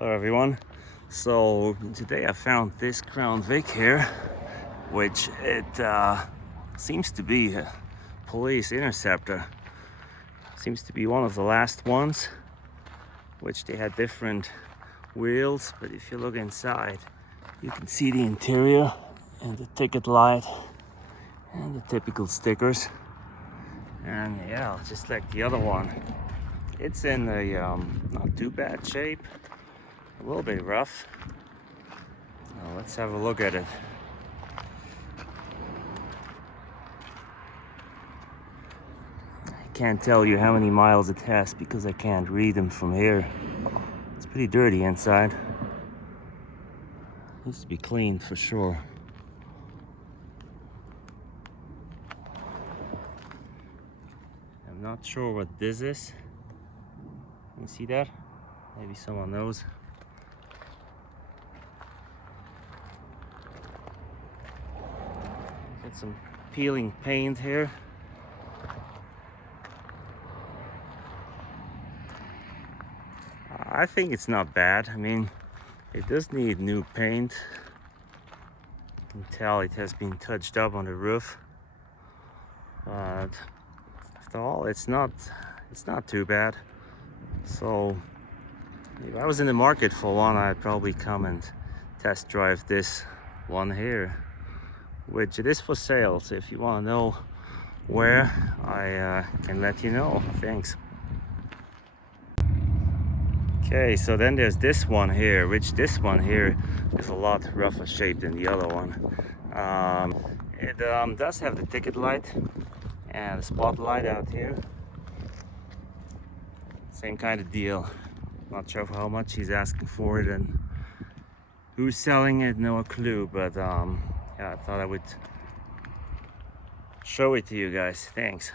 Hello everyone. So today I found this Crown Vic here, which it seems to be a police Interceptor. Seems to be one of the last ones, which they had different wheels, but if you look inside you can see the interior and the ticket light and the typical stickers. And yeah, just like the other one, it's in a not too bad shape. A little bit rough. Now let's have a look at it. I can't tell you how many miles it has because I can't read them from here. It's pretty dirty inside. Needs to be cleaned for sure. I'm not sure what this is. Can you see that? Maybe someone knows. Got some peeling paint here. I think it's not bad. I mean, it does need new paint. You can tell it has been touched up on the roof. But after all, it's not too bad. So if I was in the market for one, I'd probably come and test drive this one here, which it is for sale. So if you want to know where, I can let you know. Thanks. Okay, so then there's this one here, which this one here is a lot rougher shape than the other one. It does have the ticket light and the spotlight out here. Same kind of deal. Not sure for how much he's asking for it and who's selling it, no clue, but yeah, I thought I would show it to you guys. Thanks.